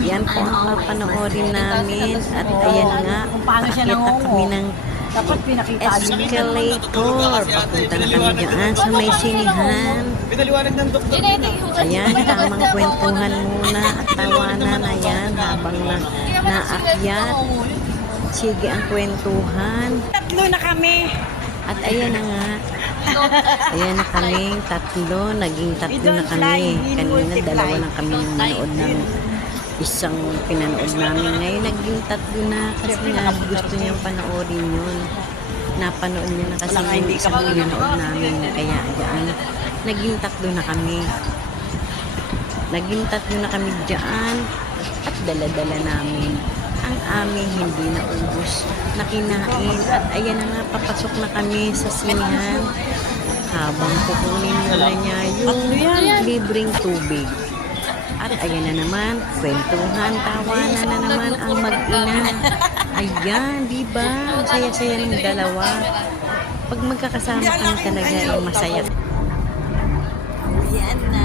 Yan po ang papanoorin namin. At ayan nga, paakita kami ng Dapat pinakita escalator. Papunta na kami dyan sa may sinihan. Pinaliwanag ng doktor. Ayan, tamang kwentuhan muna at tawanan na yan habang naakyat. Sige ang kwentuhan. Tatlo na kami. At ayan na nga. Ayan na kami, tatlo. Naging tatlo na kami. Kanina, dalawa lang kami yung nanood ng isang pinanood namin. Ngayon, naging tatlo na kasi nga gusto niyang panoorin yun. Napanood niya na kasi yung isang pinanood namin. Kaya, ayan, naging tatlo na kami. Naging tatlo na kami dyan at dala-dala namin ang aming hindi naubos na kinain. At ayan na nga, papasok na kami sa sinihan habang kukunin nila niya yung libreng tubig. At ayan na naman, kwentuhan, tawanan na naman ang mag-ina. Ayan, diba? Ang saya-saya ng dalawa. Pag magkakasama kami talaga, ay masaya. Ayan na.